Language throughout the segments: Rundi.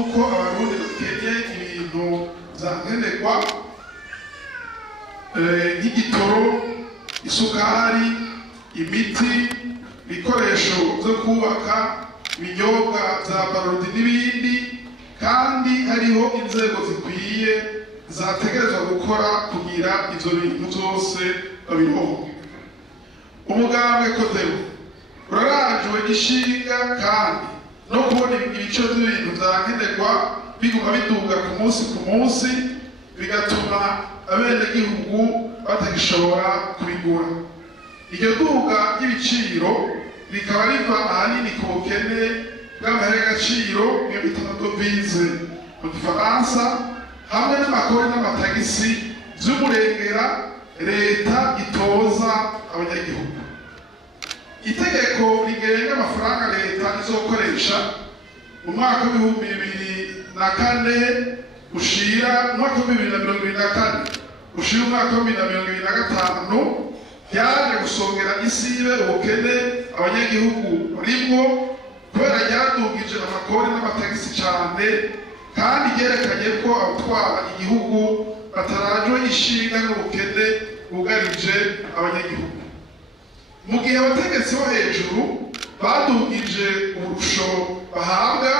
yuko abarundi bakenye ibintu vyankenerwa nk'igitoro, isukari, imiti, ibikoresho vyo kubaka, ibinyobwa vya barudi n'ibindi, kandi hariho inzego zikwiye zategerezwa gukora kugira ivyo bintu vyose babironke. Umugambwe Kodebu urarajwe ishinga kandi no kubona ibiciro by'ibintu vyankenerwa biguma biduga ku munsi bigatuma abenegihugu batagishobora kubigura. Iryo duga ry'ibiciro rikaba riva ahanini ku bukene bw'amahera y'agaciro iyo bita amadovize mu gifaransa, hamwe n'amakori n'amatagisi vy'umurengera leta itoza abanyagihugu. Itegeko rigenga amafaranga leta izokoresha mu mwaka w'ibihumbi 2024 ushira umwaka wa 2024 ushira umwaka wa 2025 ryaje gusongera isibe ubukene abanyagihugu barimwo, kubera ryadugije amakori n'amatagisi cyane, kandi ryerekanye ko abatwara igihugu batarajwe ishinga n'ubukene bugarije abanyagihugu. Mu gihe abategetsi bo hejuru badugije uburusho bahabwa,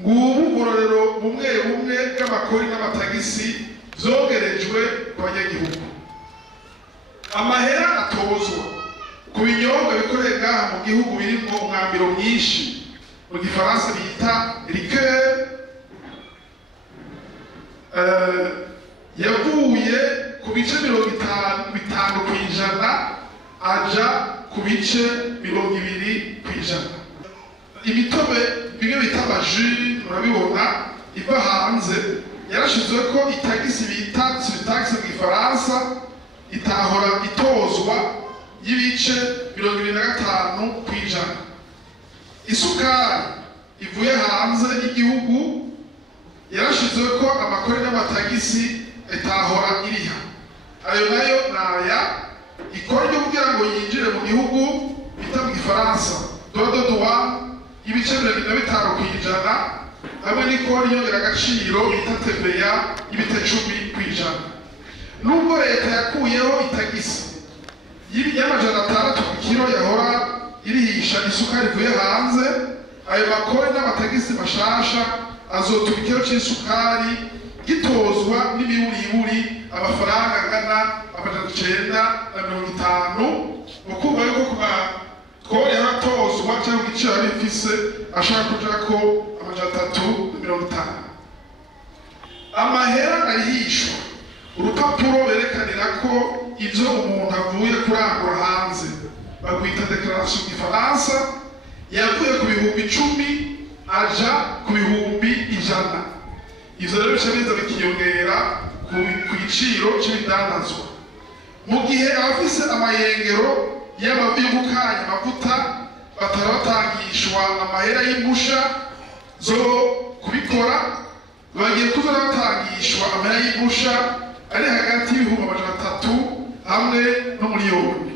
ngubu uburorero bumwe bumwe bw'amakori n'amatagisi vyogerejwe ku banyagihugu. Amahera atozwa ku binyobwa bikoreye ngaha mu gihugu birimo umwambiro mwinshi, mu gifaransa bita liqueur, yavuye ku bice 50% aja ku bice 20%. Imitobe bimwe bita amaji murabibona iva hanze yarashizwe ko itagisi bita surtax mu gifaransa itahora itozwa y'ibice 25%. Isukari ivuye hanze y'igihugu yarashizwe ko amakori n'amatagisi itahora iriha. Ayo nayo naya ikora ryo kugira ngo yinjire mu gihugu bita mu gifaransa droit de douane y'ibice 25%, hamwe n'ikori nyongeragaciro bita TVA y'ibice 10%. Nubwo leta yakuyeho itagisi y'amajana 6 ku kilo yahora irihisha isukari ivuye hanze, ayo makori n'amatagisi mashasha azotuma ikiro c'isukari gitozwa n'imiburiburi amafaranga angana $950, ukuvuga yuko kuba twori yaratozwa cyangwa igiciro yari ifise ashaka kuja ko $350. Amahera arihishwa urupapuro berekanira ko ivyo umuntu avuye kurangura hanze bagwita declaration gifaransa yavuye ku bihumbi 10 aja ku bihumbi 100. Ivyo rero bica bikiyongera ku giciro c'ibidandazwa. Mu gihe abafise amayengero y'amabi yo gukanya amavuta batarabatangishwa amahera y'impusha zo kubikora, bagiye kuza batangishwa amahera y'impusha ari hagati y'ibihumbi 300 hamwe n'umuliyoni.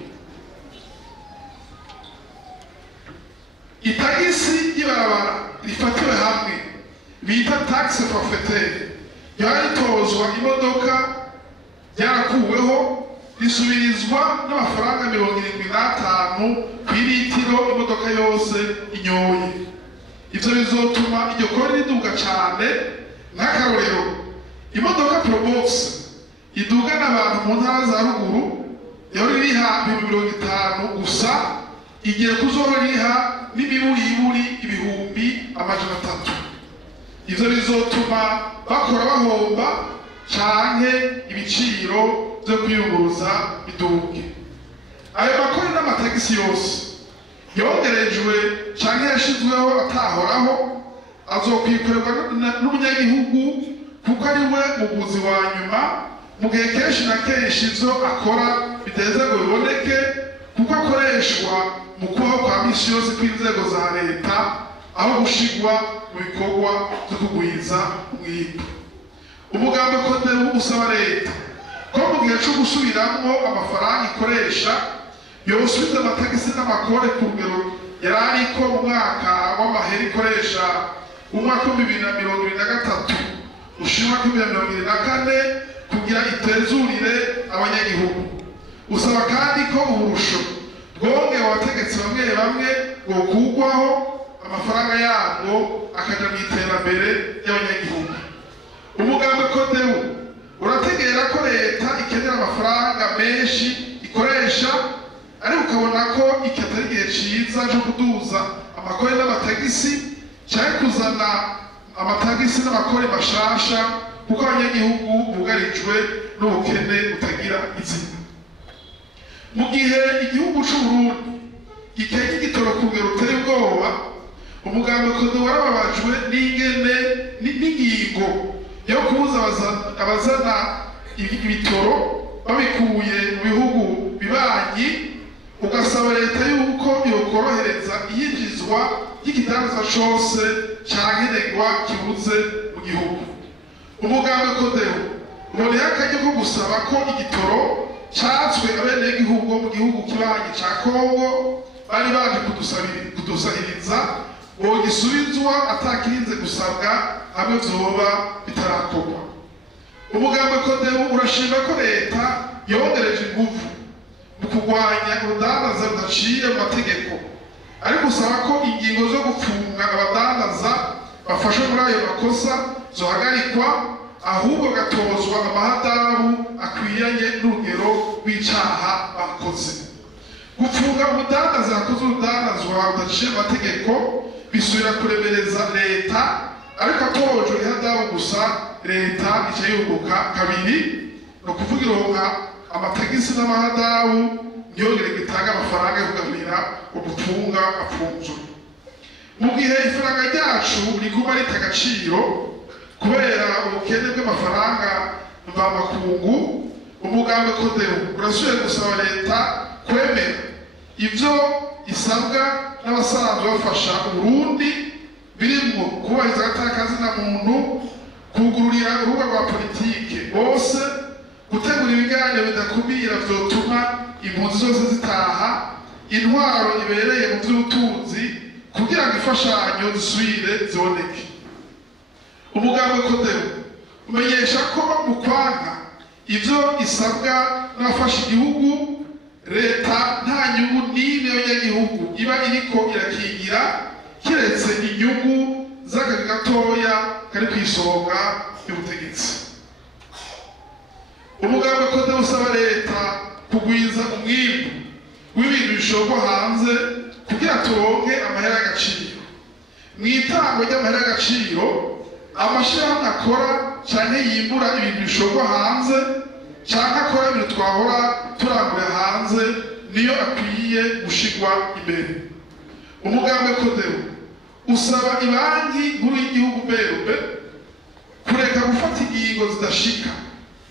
Itagisi y'ibarabara rifatiwe hamwe bita taxe forfaitaire yaritozwa imodoka yarakuweho risubirizwa n'amafaranga 75 kw'ilitiro imodoka yose inyoye. Ivyo bizotuma iryo kori riduga cane. Nk'akarorero, imodoka Probox iduga n'abantu mu ntara za ruguru yari iriha 50 gusa, igiye kuzoba iriha n'imiburiburi ibihumbi 300. Ivyo bizotuma bakora bahomba canke ibiciro vyo kwiyunguruza biduge. Ayo makori n'amatagisi yose yongerejwe canke yashizweho atahoraho azokwikorerwa n'umunyagihugu, kuko ari we muguzi wa nyuma, mu gihe kenshi na kenshi ivyo akora biteze ngo biboneke, kuko akoreshwa mu kubaho kwa misi yose kw'inzego za leta aho gushigwa mu bikorwa vyo kugwiza umwimbu. Umugambi Kodebu usaba leta ko mu gihe cyo gusubiramwo amafaranga ikoresha yosubiza amatagisi n'amakore ku rugero yari ariko mu mwaka w'amahera ikoresha umwaka w'2023 ushima 2024 kugira itezurire abanyagihugu. Usaba kandi ko uburusho bwonge abategetsi bamwe bamwe bokugwaho amafaranga yabo akaja mu iterambere y'abanyagihugu. Umugambi Kodebu urategera ko leta ikenera amafaranga menshi ikoresha, ariko ukabona ko ikatari igihe ciza cyo kuduza amakore n'amatagisi cyangwa kuzana amatagisi n'amakore mashasha, kuko abanyagihugu bugarijwe n'ubukene butagira izina. Mu gihe igihugu c'Uburundi gikenye igitoro ku rugero ruteye ubwoba, umugambi Kodebu warababajwe n'ingene n'ingingo yo kubuza abazana ibitoro babikuye mu bihugu bibanyi, ugasaba leta yuko yokorohereza iyinjizwa ry'ikidandaza cose cankenerwa kibuze mu gihugu. Umugambi Kodebu uboneye akaryo ko gusaba ko igitoro catswe abenegihugu mu gihugu kibanyi ca Kongo bari baje kudusahiriza bogisubizwa atakirinze gusabwa hamwe vyoba bitarakorwa. Umugambi Kodebu urashima ko leta yongereje inguvu mu kurwanya urudandaza rudaciye mu mategeko, ariko usaba ko ingingo zo gupfunga abadandaza bafashe muri ayo makosa zohagarikwa, ahubwo gatozwa amahadabu akwiranye n'urugero rw'icaha bakoze. Gupfunga umudandaza yakoze urudandazwa rudaciye mu mategeko bisubira kuremereza leta, ariko atojwe ihadabu gusa leta ica yunguka kabiri, no kuvuga ironka amatagisi n'amahadabu ntiyongere gitanga amafaranga yo kugaburira udupfunga apfunzwe. Mu gihe ifaranga ryacu riguma rita agaciro kubera ubukene bw'amafaranga mvamakungu, umugambi Kodebu urasubiye gusaba leta kwemera ivyo isabwa n'abasanzwe bafasha Uburundi birimwo kubahiriza agateka muntu, kugururira urubuga rwa politike bose, gutegura ibiganiro bidakumira vyotuma impunzi zose zitaha, intwaro ibereye mu vy'ubutunzi kugira ngo imfashanyo zisubire ziboneke. Umugambi Kodebu umenyesha ko mu kwanka ivyo isabwa n'abafasha igihugu, leta nta nyungu n'imwe y'abanyagihugu iba iriko irakingira kiretse inyungu z'akagwi gatoya kari kw'isonga y'ubutegetsi. Umugambi Kodebu usaba leta kugwiza umwimbu w'ibintu bishorwa hanze kugira turonke amahera y'agaciro. Mw'itangwa ry'amahera y'agaciro, amashirahamwe akora canke yimbura ibintu bishorwa hanze canke akora ibintu twahora turangurira hanze niyo akwiye gushirwa imbere. Umugambi Kodebu usaba ibanki nkuru y'igihugu BRB kureka gufata ingingo zidashika,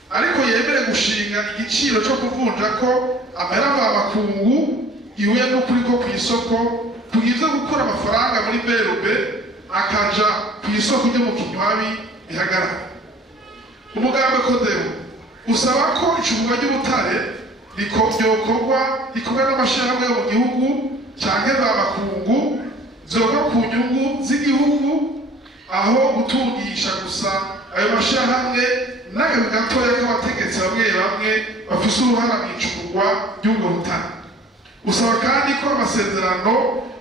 ariko yemere gushinga igiciro cyo kuvunja ko amahera mvamakungu ihuye n'ukuri ko kw'isoko, kugize gukura amafaranga muri BRB akaja kw'isoko ryo mu kinywabi bihagarara. Umugambi Kodebu usaba ko icuruzwa ry'ubutare ryokorwa n'amashirahamwe yo mu gihugu canke mvamakungu, vyoga ku nyungu z'igihugu, aho gutungisha gusa ayo mashirahamwe n'agahe gatoya k'abategetsi bamwe bamwe bafise uruhara mw'icuruzwa ry'ubwo butare. Usaba kandi ko amasezerano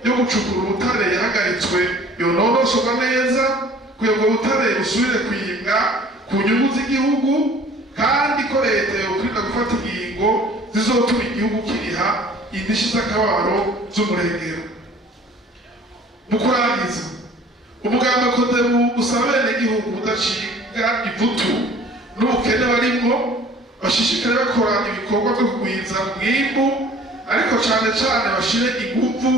yo gucukura ubutare yahagaritswe yononosorwa neza kugira ngo ubutare busubire kwibwa ku nyungu z'igihugu, kandi ko leta yokwirinda gufata ingingo zizotuma igihugu kiriha indishi z'akababaro z'umurengero. Mu kurangiza, umugambi Kodebu usaba abenegihugu kudacibwa ivutu n'ubukene barimwo, bashishikare bakora ibikorwa vyo kugwiza umwimbu, ariko cane cane bashire inguvu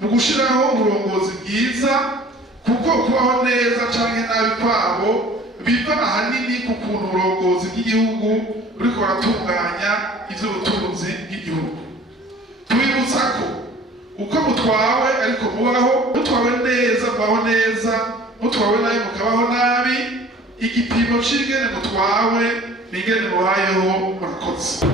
mu gushiraho uburongozi bwiza, kuko kubaho neza canke nabi kwabo biva ahanini ku kuntu uburongozi bw'igihugu buriko buratunganya ivy'ubutunzi bw'igihugu. Tubibutsa ko uko mutwawe ariko mubaho, mutwawe neza mubaho neza, mutwawe nabi mukabaho nabi. Igipimo c'ingene mutwawe n'ingene mubayeho murakoze.